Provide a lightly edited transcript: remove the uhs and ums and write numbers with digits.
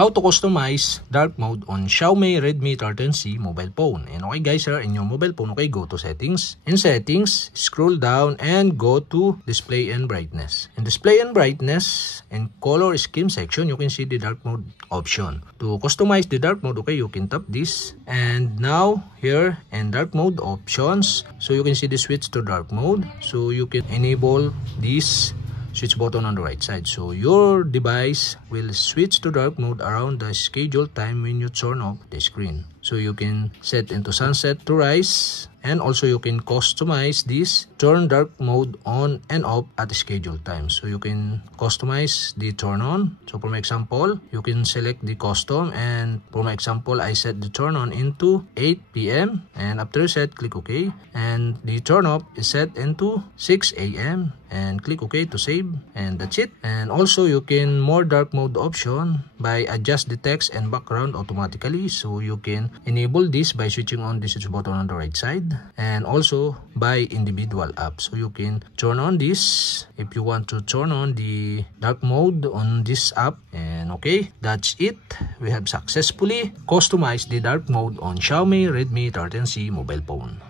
how to customize dark mode on Xiaomi Redmi 13C mobile phone. And okay guys, here in your mobile phone, okay, go to settings. In settings, scroll down and go to display and brightness. In display and brightness, in color scheme section, you can see the dark mode option. To customize the dark mode, okay, you can tap this. And now here in dark mode options, so you can see the switch to dark mode. So you can enable this switch button on the right side, so your device will switch to dark mode around the scheduled time when you turn off the screen. So you can set into sunset to rise, and also you can customize this turn dark mode on and off at the scheduled time. So you can customize the turn on. So for my example, you can select the custom, and for my example, I set the turn on into 8 p.m. and after set, click OK, and the turn off is set into 6 a.m. and click OK to save, and that's it. And also you can more dark mode option by adjust the text and background automatically. So you can enable this by switching on the switch button on the right side, and also by individual app. So you can turn on this if you want to turn on the dark mode on this app. And okay, that's it. We have successfully customized the dark mode on Xiaomi Redmi 13C mobile phone.